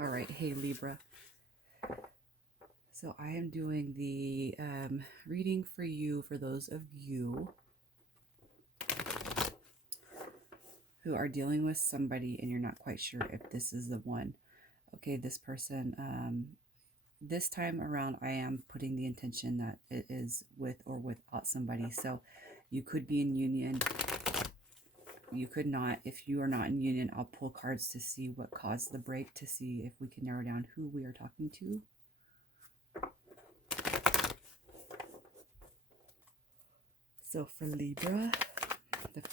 All right, hey Libra. So I am doing the reading for you, for those of you who are dealing with somebody and you're not quite sure if this is the one. Okay, this person, this time around, I am putting the intention that it is with or without somebody. So you could be in union. You could not. If you are not in union, I'll pull cards to see what caused the break, to see if we can narrow down who we are talking to. So for Libra,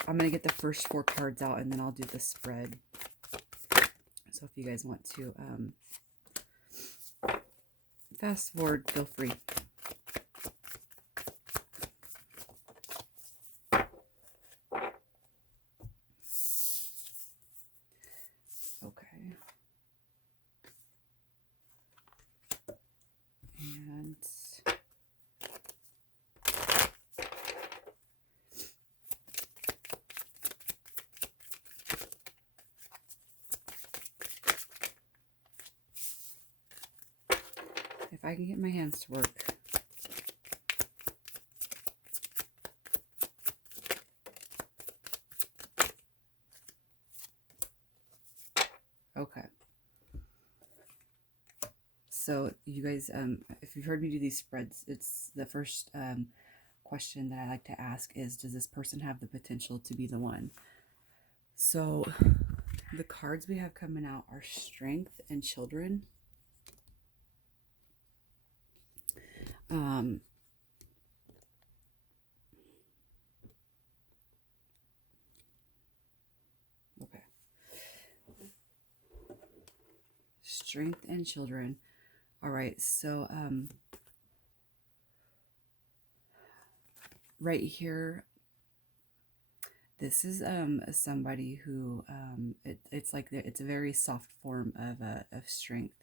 I'm going to get the first 4 cards out and then I'll do the spread. So if you guys want to fast forward, feel free. Okay. And if I can get my hands to work. Okay. So you guys, if you've heard me do these spreads, it's the first question that I like to ask is, does this person have the potential to be the one? So the cards we have coming out are Strength and Children. Okay. Strength and Children. All right, so right here, this is somebody who it's like it's a very soft form of strength.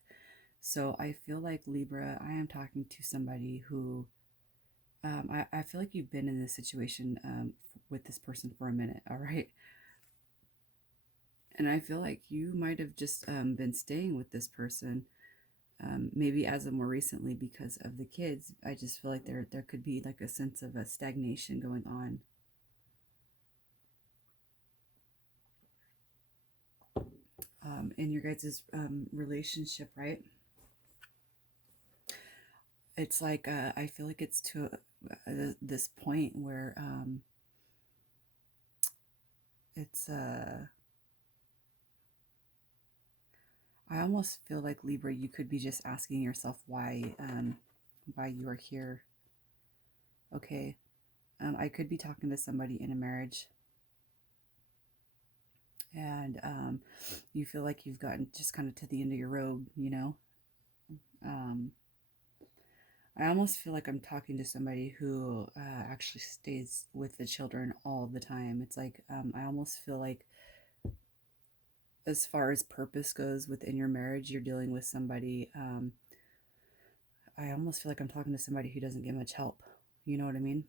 So I feel like Libra, I am talking to somebody who I feel like you've been in this situation with this person for a minute, all right? And I feel like you might have just been staying with this person, maybe as of more recently because of the kids. I just feel like there could be like a sense of a stagnation going on. In your guys' relationship, right? It's like I feel like it's to this point where it's I almost feel like, Libra, you could be just asking yourself why you are here. Okay, I could be talking to somebody in a marriage, and you feel like you've gotten just kind of to the end of your road, you know. I almost feel like I'm talking to somebody who actually stays with the children all the time. It's like I almost feel like, as far as purpose goes within your marriage, you're dealing with somebody. I almost feel like I'm talking to somebody who doesn't get much help. You know what I mean?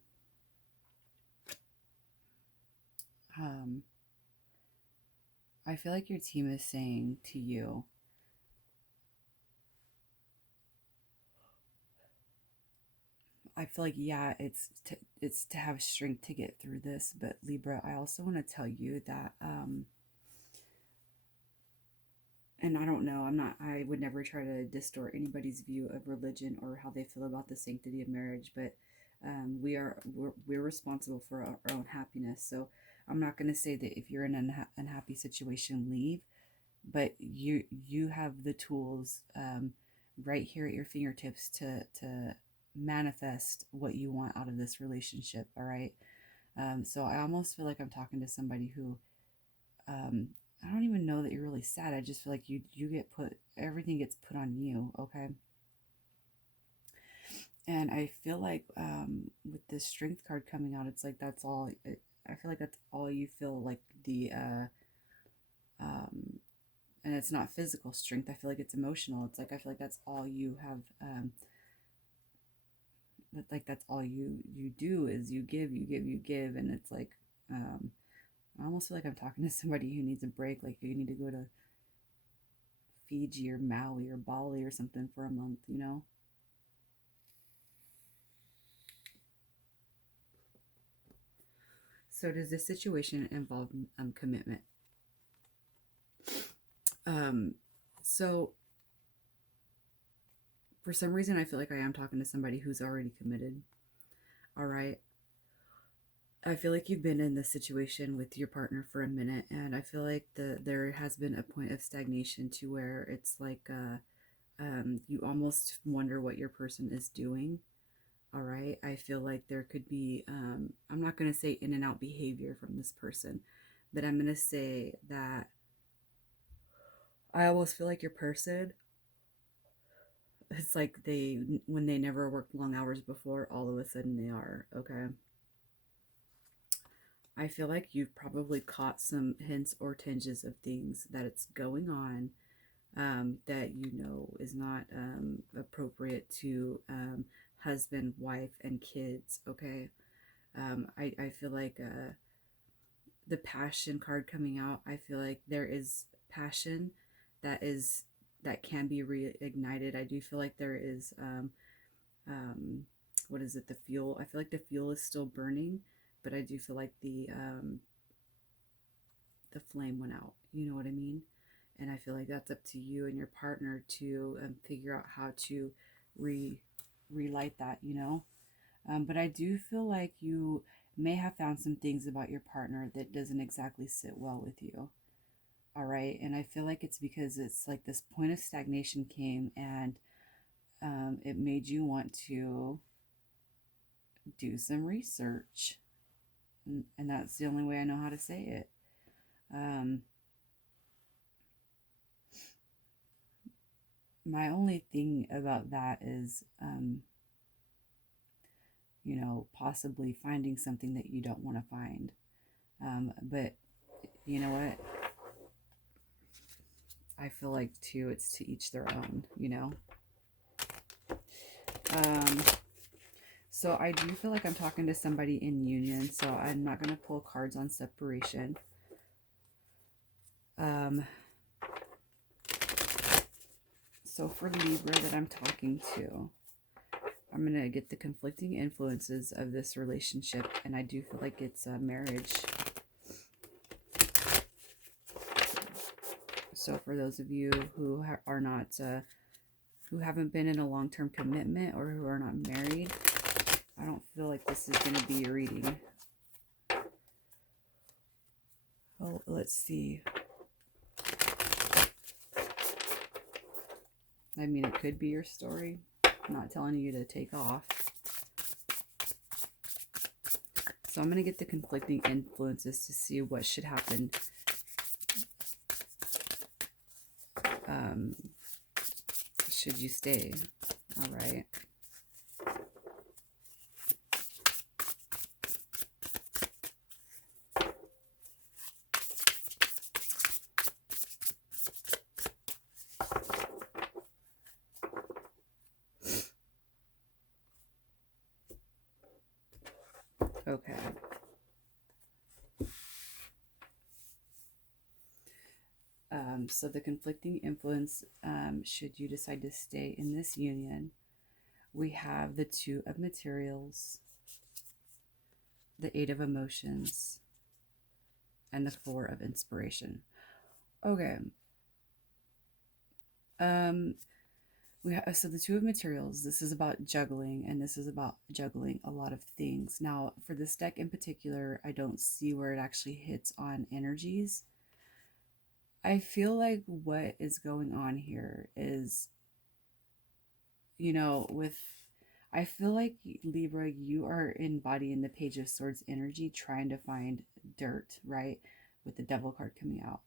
I feel like your team is saying to you, I feel like, yeah, it's to have strength to get through this, but Libra, I also want to tell you that and I don't know, I would never try to distort anybody's view of religion or how they feel about the sanctity of marriage, but we're responsible for our own happiness. So I'm not going to say that if you're in an unhappy situation, leave, but you have the tools right here at your fingertips to manifest what you want out of this relationship. All right. So I almost feel like I'm talking to somebody who I don't even know that you're really sad. I just feel like you get everything gets put on you, okay? And I feel like with this strength card coming out, it's like that's all. I feel like that's all you feel like and it's not physical strength. I feel like it's emotional. It's like I feel like that's all you have. That's all you do is you give, and it's like I almost feel like I'm talking to somebody who needs a break. Like you need to go to Fiji or Maui or Bali or something for a month, you know? So does this situation involve commitment? So for some reason, I feel like I am talking to somebody who's already committed. All right. I feel like you've been in this situation with your partner for a minute, and I feel like there has been a point of stagnation to where it's like you almost wonder what your person is doing. All right. I feel like there could be, I'm not going to say in and out behavior from this person, but I'm going to say that I almost feel like your person, it's like when they never worked long hours before, all of a sudden they are, okay? I feel like you've probably caught some hints or tinges of things that it's going on that you know is not appropriate to husband, wife, and kids, okay? I feel like the passion card coming out, I feel like there is passion that can be reignited. I do feel like there is what is it, the fuel? I feel like the fuel is still burning, but I do feel like the flame went out. You know what I mean? And I feel like that's up to you and your partner to figure out how to relight that, you know? But I do feel like you may have found some things about your partner that doesn't exactly sit well with you. All right. And I feel like it's because it's like this point of stagnation came and it made you want to do some research. And that's the only way I know how to say it. My only thing about that is, you know, possibly finding something that you don't want to find. But you know what? I feel like too, it's to each their own, you know? So I do feel like I'm talking to somebody in union, so I'm not going to pull cards on separation. So for Libra that I'm talking to, I'm going to get the conflicting influences of this relationship, and I do feel like it's a marriage. So for those of you who are not, who haven't been in a long-term commitment or who are not married, I don't feel like this is going to be your reading. Oh, let's see. I mean, it could be your story. I'm not telling you to take off. So I'm going to get the conflicting influences to see what should happen. Should you stay? All right. Okay. So the conflicting influence, should you decide to stay in this union, we have the Two of Materials, the Eight of Emotions, and the Four of Inspiration. Okay. We have, so the Two of Materials, this is about juggling, and this is about juggling a lot of things. Now, for this deck in particular, I don't see where it actually hits on energies. I feel like what is going on here is, you know, I feel like Libra, you are embodying the Page of Swords energy, trying to find dirt, right? With the Devil card coming out.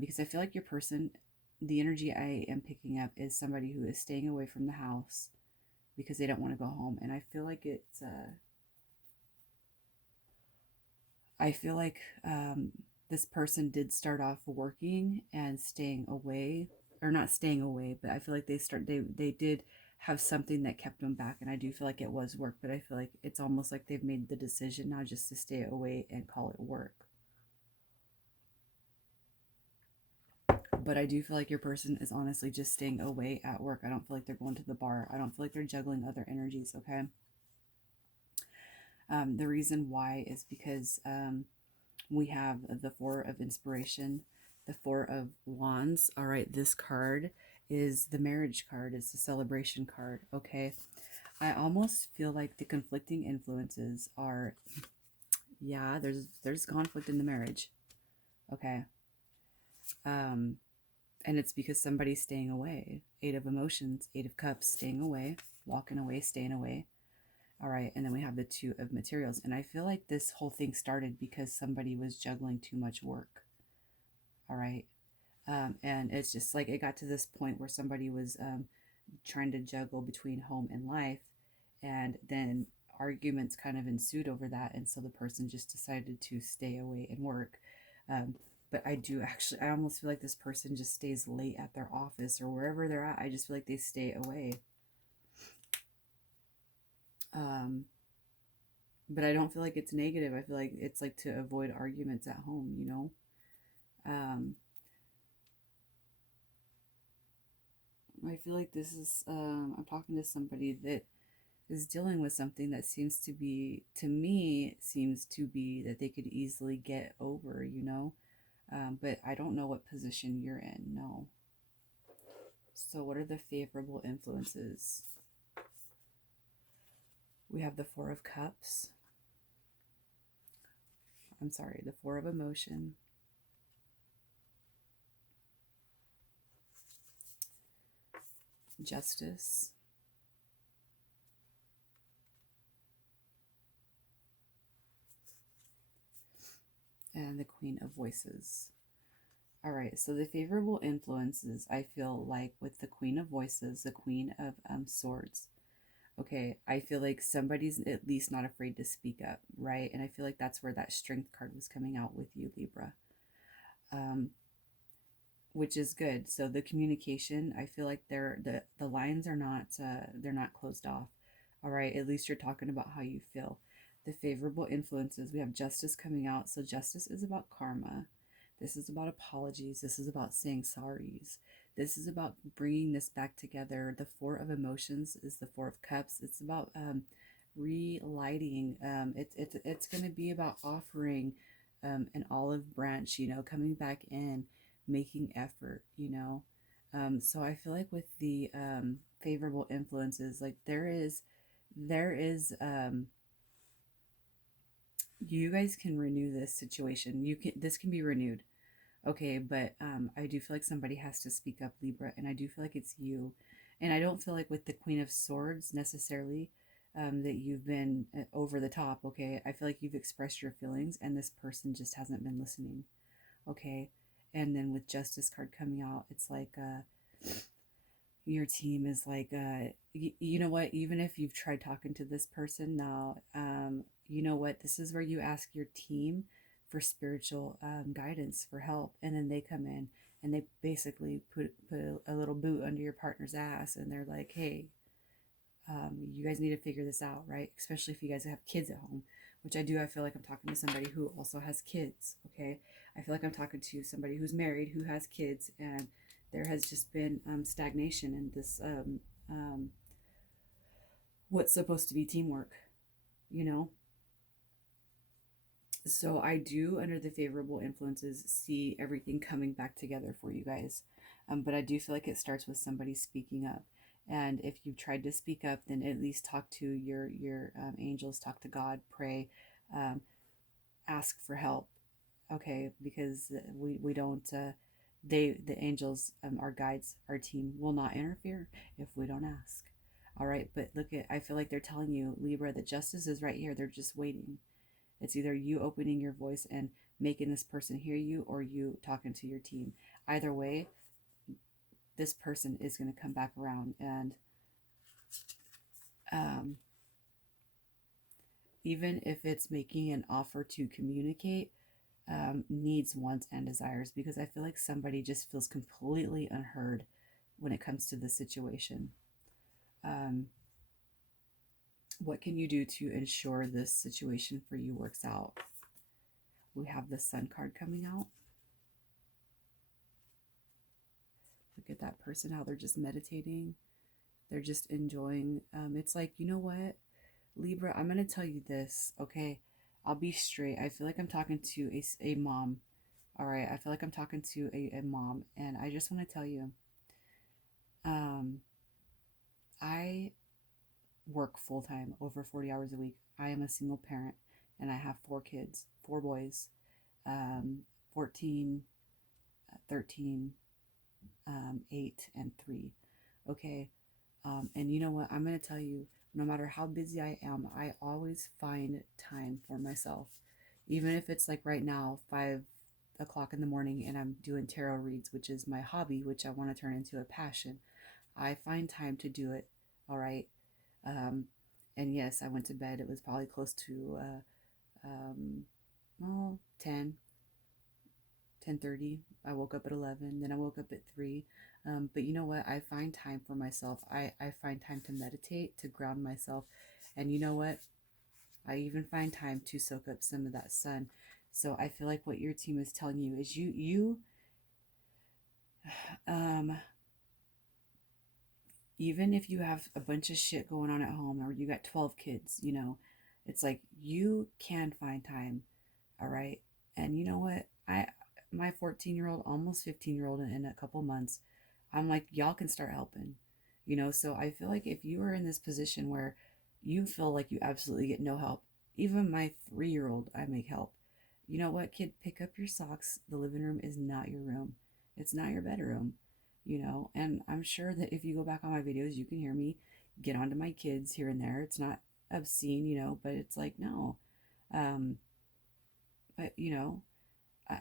Because I feel like your person, the energy I am picking up is somebody who is staying away from the house because they don't want to go home. And I feel like it's, I feel like this person did start off working and staying away, or not staying away, but I feel like they did have something that kept them back, and I do feel like it was work, but I feel like it's almost like they've made the decision now just to stay away and call it work. But I do feel like your person is honestly just staying away at work. I don't feel like they're going to the bar. I don't feel like they're juggling other energies, okay? The reason why is because we have the Four of Inspiration, the Four of Wands. All right, this card is the marriage card. It's the celebration card, okay? I almost feel like the conflicting influences are, yeah, there's conflict in the marriage, okay? And it's because somebody's staying away. Eight of Emotions, Eight of Cups, staying away, walking away, staying away. All right, and then we have the Two of Materials. And I feel like this whole thing started because somebody was juggling too much work. All right. And it's just like it got to this point where somebody was trying to juggle between home and life. And then arguments kind of ensued over that. And so the person just decided to stay away and work. But I do actually, I almost feel like this person just stays late at their office or wherever they're at. I just feel like they stay away. But I don't feel like it's negative. I feel like it's like to avoid arguments at home, you know? I feel like this is, I'm talking to somebody that is dealing with something that seems to be, to me, seems to be that they could easily get over, you know? But I don't know what position you're in, no. So what are the favorable influences? We have the Four of Cups. I'm sorry, the Four of Emotion. Justice. And the Queen of Voices. All right, so the favorable influences, I feel like with the Queen of Voices, the Queen of Swords, okay, I feel like somebody's at least not afraid to speak up, right? And I feel like that's where that Strength card was coming out with you, Libra, which is good. So the communication, I feel like the lines are not they're not closed off. All right, at least you're talking about how you feel. The favorable influences, we have Justice coming out. So Justice is about karma. This is about apologies. This is about saying sorries. This is about bringing this back together. The Four of Emotions is the Four of Cups. It's about relighting. It's going to be about offering an olive branch, you know, coming back in, making effort, you know. So I feel like with the favorable influences, like there is you guys can renew this situation. This can be renewed. Okay, but I do feel like somebody has to speak up, Libra, and I do feel like it's you. And I don't feel like with the Queen of Swords necessarily that you've been over the top, okay? I feel like you've expressed your feelings and this person just hasn't been listening, okay? And then with Justice card coming out, it's like your team is like, you know what? Even if you've tried talking to this person now, you know what? This is where you ask your team for spiritual guidance, for help, and then they come in and they basically put a little boot under your partner's ass, and they're like, hey, you guys need to figure this out, right? Especially if you guys have kids at home, which I do. I feel like I'm talking to somebody who also has kids, okay? I feel like I'm talking to somebody who's married, who has kids, and there has just been stagnation in this what's supposed to be teamwork, you know? So I do, under the favorable influences, see everything coming back together for you guys. But I do feel like it starts with somebody speaking up. And if you've tried to speak up, then at least talk to your angels, talk to God, pray, ask for help. Okay, because we don't. The angels, our guides, our team will not interfere if we don't ask. All right, but look at, I feel like they're telling you, Libra, that justice is right here. They're just waiting. It's either you opening your voice and making this person hear you, or you talking to your team. Either way, this person is going to come back around, and even if it's making an offer to communicate, needs, wants, and desires, because I feel like somebody just feels completely unheard when it comes to the situation. What can you do to ensure this situation for you works out? We have the Sun card coming out. look at that person, how they're just meditating. They're just enjoying. It's like, you know what, Libra, I'm going to tell you this, okay? I'll be straight. I feel like I'm talking to a mom. All right. I feel like I'm talking to a mom. And I just want to tell you, um, I work full time, over 40 hours a week. I am a single parent and I have 4 kids, 4 boys, um, 14, 13, 8, and 3. Okay. And you know what? I'm going to tell you, no matter how busy I am, I always find time for myself. Even if it's like right now, 5 o'clock in the morning, and I'm doing tarot reads, which is my hobby, which I want to turn into a passion. I find time to do it. All right. Um, and yes, I went to bed. It was probably close to, well, 10:30. I woke up at 11, then I woke up at 3. But you know what? I find time for myself. I find time to meditate, to ground myself. And you know what? I even find time to soak up some of that sun. So I feel like what your team is telling you is um, even if you have a bunch of shit going on at home or you got 12 kids, you know, it's like you can find time. All right. And you know what? My 14-year-old, almost 15-year-old in a couple months, I'm like, y'all can start helping. You know, so I feel like if you are in this position where you feel like you absolutely get no help, even my 3-year-old, I make help. You know what, kid? Pick up your socks. The living room is not your room. It's not your bedroom, you know. And I'm sure that if you go back on my videos, you can hear me get onto my kids here and there. It's not obscene, you know, but it's like, no. Um, but, you know,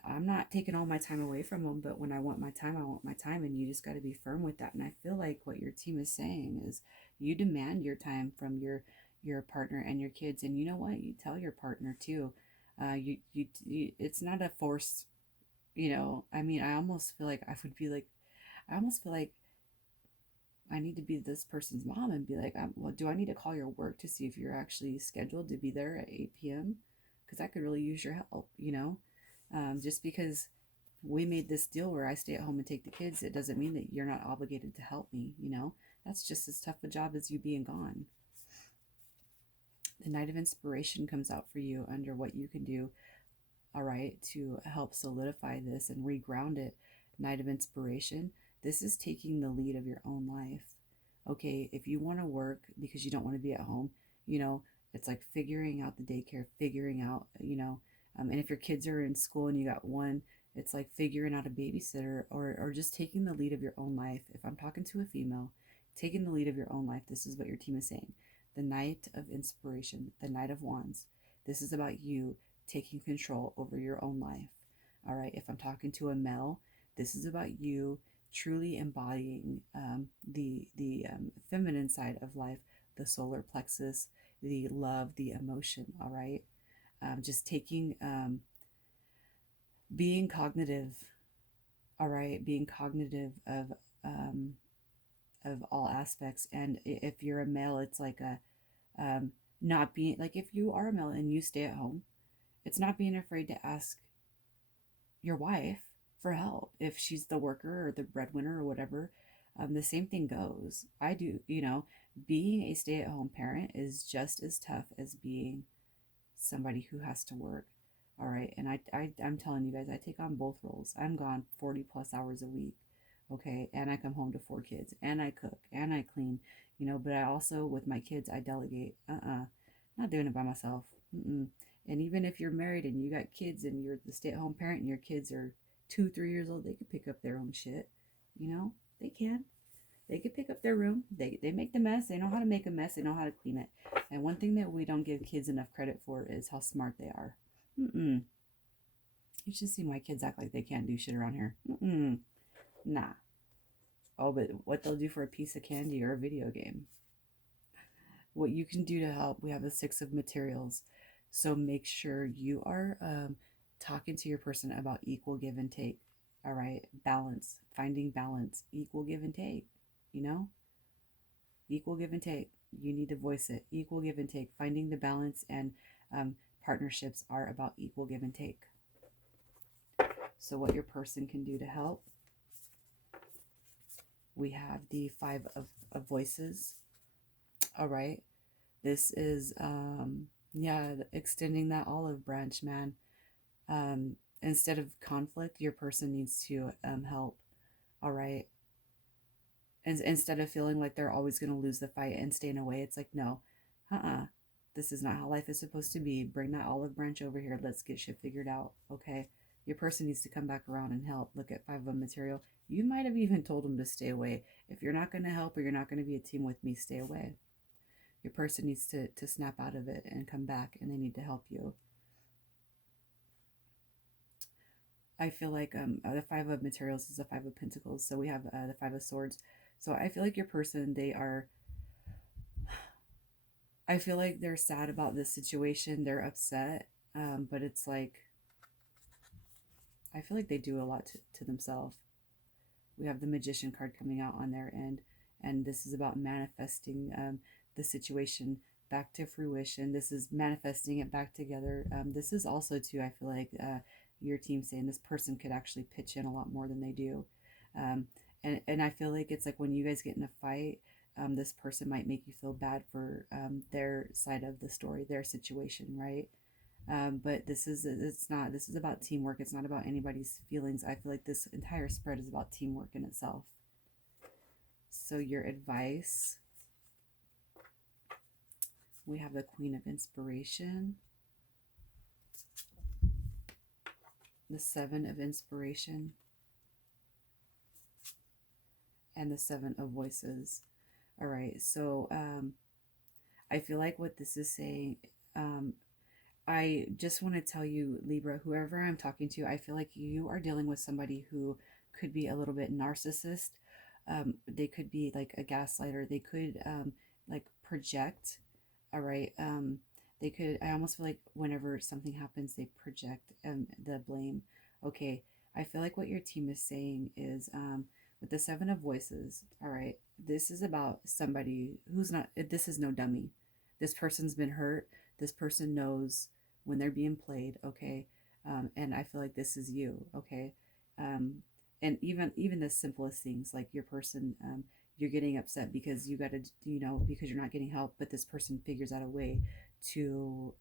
I'm not taking all my time away from them, but when I want my time, I want my time, and you just got to be firm with that. And I feel like what your team is saying is you demand your time from your partner and your kids, and you know what? You tell your partner too. You it's not a forced, you know. I mean, I almost feel like I would be like, I almost feel like I need to be this person's mom and be like, well, do I need to call your work to see if you're actually scheduled to be there at 8 p.m.? Because I could really use your help, you know? Just because we made this deal where I stay at home and take the kids, it doesn't mean that you're not obligated to help me, you know? That's just as tough a job as you being gone. The Knight of Inspiration comes out for you under what you can do, all right, to help solidify this and reground it. Knight of Inspiration, this is taking the lead of your own life. Okay, if you want to work because you don't want to be at home, you know, it's like figuring out the daycare, figuring out, you know, and if your kids are in school and you got one, it's like figuring out a babysitter, or just taking the lead of your own life. If I'm talking to a female, taking the lead of your own life, this is what your team is saying. The Knight of Inspiration, the Knight of Wands. This is about you taking control over your own life. All right. If I'm talking to a male, this is about you truly embodying the feminine side of life, the solar plexus, the love, the emotion. All right. Just taking, being cognitive. All right. Being cognitive of all aspects. And if you're a male, it's like a, not being like, if you are a male and you stay at home, it's not being afraid to ask your wife for help if she's the worker or the breadwinner or whatever. The same thing goes. I do, you know, being a stay-at-home parent is just as tough as being somebody who has to work. All right. And I'm telling you guys, I take on both roles. I'm gone 40 plus hours a week. Okay. And I come home to 4 kids and I cook and I clean, you know, but I also, with my kids, I delegate. Not doing it by myself. Mm-mm. And even if you're married and you got kids and you're the stay-at-home parent and your kids are 2, 3 years old, they could pick up their own shit. You know, they can. They could pick up their room. They make the mess. They know how to make a mess. They know how to clean it. And one thing that we don't give kids enough credit for is how smart they are. Mm-mm. You should see my kids act like they can't do shit around here. Mm-mm. Nah. Oh, but what they'll do for a piece of candy or a video game. What you can do to help, we have a 6 of materials. So make sure you are talking to your person about equal give and take. All right. Balance, finding balance, equal give and take, you know, equal give and take. You need to voice it. Equal give and take, finding the balance, and partnerships are about equal give and take. So what your person can do to help. We have the Five of Voices. All right. This is, yeah, extending that olive branch, man. Instead of conflict, your person needs to help. All right. And instead of feeling like they're always going to lose the fight and staying away, it's like, no, this is not how life is supposed to be. Bring that olive branch over here. Let's get shit figured out. Okay. Your person needs to come back around and help. Look at Five of Material. You might have even told them to stay away. If you're not going to help or you're not going to be a team with me, stay away. Your person needs to snap out of it and come back, and they need to help you. I feel like the Five of Materials is the Five of Pentacles. So we have the Five of Swords. So I feel like your person, I feel like they're sad about this situation. They're upset. But it's like, I feel like they do a lot to themselves. We have the Magician card coming out on their end. And this is about manifesting the situation back to fruition. This is manifesting it back together. This is also too, I feel like your team saying this person could actually pitch in a lot more than they do. And I feel like it's like when you guys get in a fight, this person might make you feel bad for their side of the story, their situation, right? But it's not, this is about teamwork. It's not about anybody's feelings. I feel like this entire spread is about teamwork in itself. So your advice, we have the Queen of Inspiration, the Seven of Inspiration, and the Seven of Voices. All right, so I feel like what this is saying, I just want to tell you, Libra, whoever I'm talking to, I feel like you are dealing with somebody who could be a little bit narcissist. They could be like a gaslighter. They could like project. All right. They could, I almost feel like whenever something happens, they project the blame. Okay. I feel like what your team is saying is with the Seven of Voices, all right, this is about somebody who's not, this is no dummy. This person's been hurt. This person knows when they're being played, okay? And I feel like this is you, okay? And even the simplest things, like your person, you're getting upset because you got to, because you're not getting help, but this person figures out a way to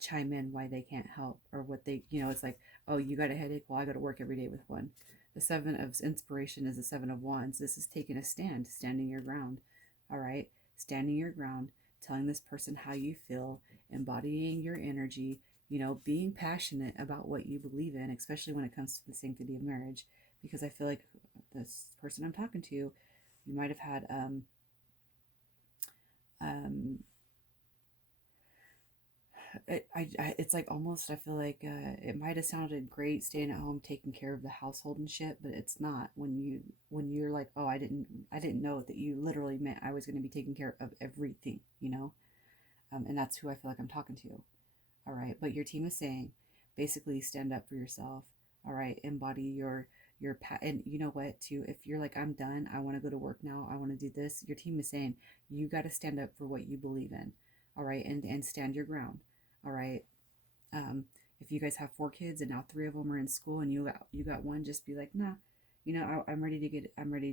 chime in why they can't help, or what they, it's like, oh, you got a headache? Well, I go to work every day with one. The Seven of Inspiration is the Seven of Wands. This is taking a stand, standing your ground, all right? Standing your ground, telling this person how you feel, embodying your energy, being passionate about what you believe in, especially when it comes to the sanctity of marriage. Because I feel like this person I'm talking to, you might have had it's like almost, I feel like it might have sounded great staying at home taking care of the household and shit, but it's not. When you're like, oh, I didn't know that you literally meant I was going to be taking care of everything, and that's who I feel like I'm talking to. All right, but your team is saying basically stand up for yourself. All right, embody your and you know what too, if you're like, I'm done, I want to go to work now, I want to do this, your team is saying you got to stand up for what you believe in. All right, and stand your ground. All right. If you guys have 4 kids and now 3 of them are in school and you got one, just be like, nah, I'm ready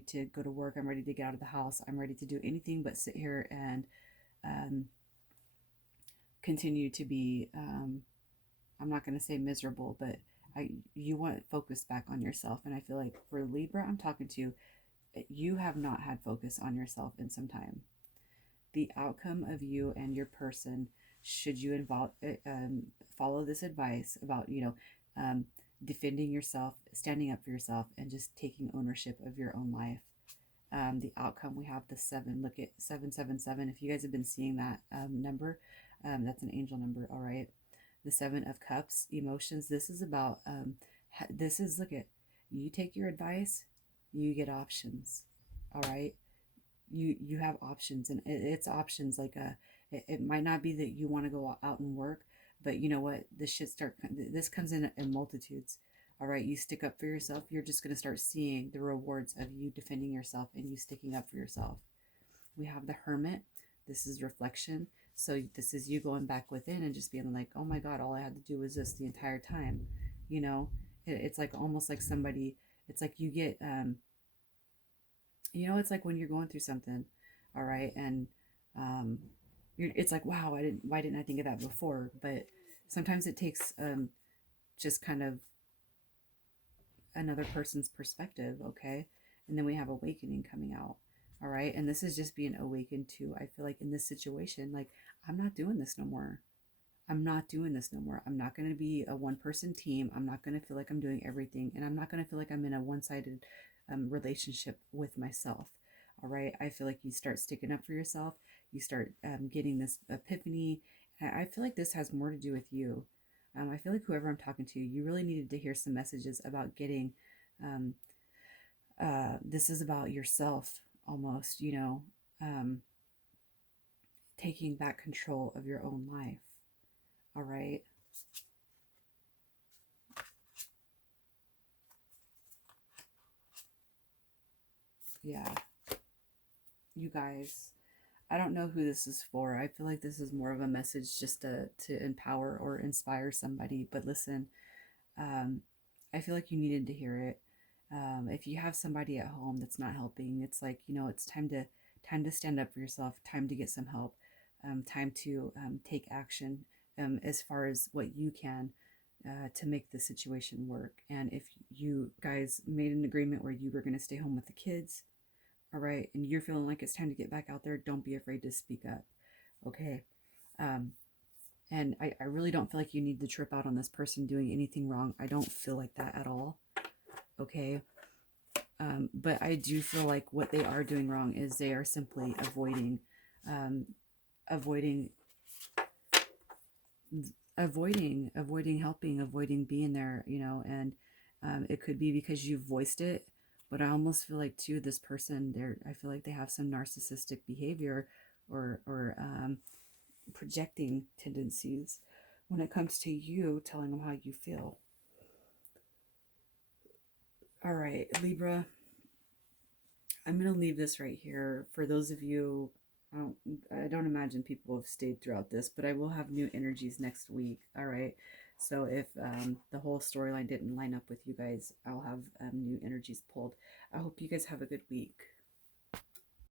to go to work. I'm ready to get out of the house. I'm ready to do anything but sit here and continue to be, I'm not going to say miserable, but you want focus back on yourself. And I feel like for Libra, I'm talking to, you have not had focus on yourself in some time. The outcome of you and your person, should you follow this advice about defending yourself, standing up for yourself, and just taking ownership of your own life. The outcome, we have the 7. Look at 777. If you guys have been seeing that number, that's an angel number. All right. The 7 of Cups, emotions. This is about look at, you take your advice, you get options. All right. You have options, and it's options like it might not be that you want to go out and work, but you know what, this comes in multitudes. All right, you stick up for yourself, you're just going to start seeing the rewards of you defending yourself and you sticking up for yourself. We have the Hermit. This is reflection. So this is you going back within and just being like, oh my God, all I had to do was this the entire time. It's like almost like somebody It's like you get, you know, it's like when you're going through something, all right, and it's like, wow, why didn't I think of that before? But sometimes it takes just kind of another person's perspective, okay? And then we have awakening coming out, all right? And this is just being awakened to, I feel like in this situation, like, I'm not doing this no more. I'm not doing this no more. I'm not going to be a one person team. I'm not going to feel like I'm doing everything. And I'm not going to feel like I'm in a one sided relationship with myself. All right. I feel like you start sticking up for yourself. You start getting this epiphany. I feel like this has more to do with you. I feel like whoever I'm talking to, you really needed to hear some messages about getting, um, this is about yourself almost, you know, taking back control of your own life. All right. Yeah. You guys, I don't know who this is for. I feel like this is more of a message just to empower or inspire somebody. But listen, um, I feel like you needed to hear it. If you have somebody at home that's not helping, it's like, you know, it's time to stand up for yourself, time to get some help, time to take action as far as what you can to make the situation work. And if you guys made an agreement where you were going to stay home with the kids, all right, and you're feeling like it's time to get back out there, don't be afraid to speak up, okay? Um, and I really don't feel like you need to trip out on this person doing anything wrong. I don't feel like that at all, okay? But I do feel like what they are doing wrong is they are simply um, avoiding, avoiding helping, avoiding being there, you know, and it could be because you voiced it, but I almost feel like too, this person, I feel like they have some narcissistic behavior or projecting tendencies when it comes to you telling them how you feel. All right, Libra, I'm going to leave this right here. For those of you, I don't imagine people have stayed throughout this, but I will have new energies next week. All right. So if the whole storyline didn't line up with you guys, I'll have new energies pulled. I hope you guys have a good week.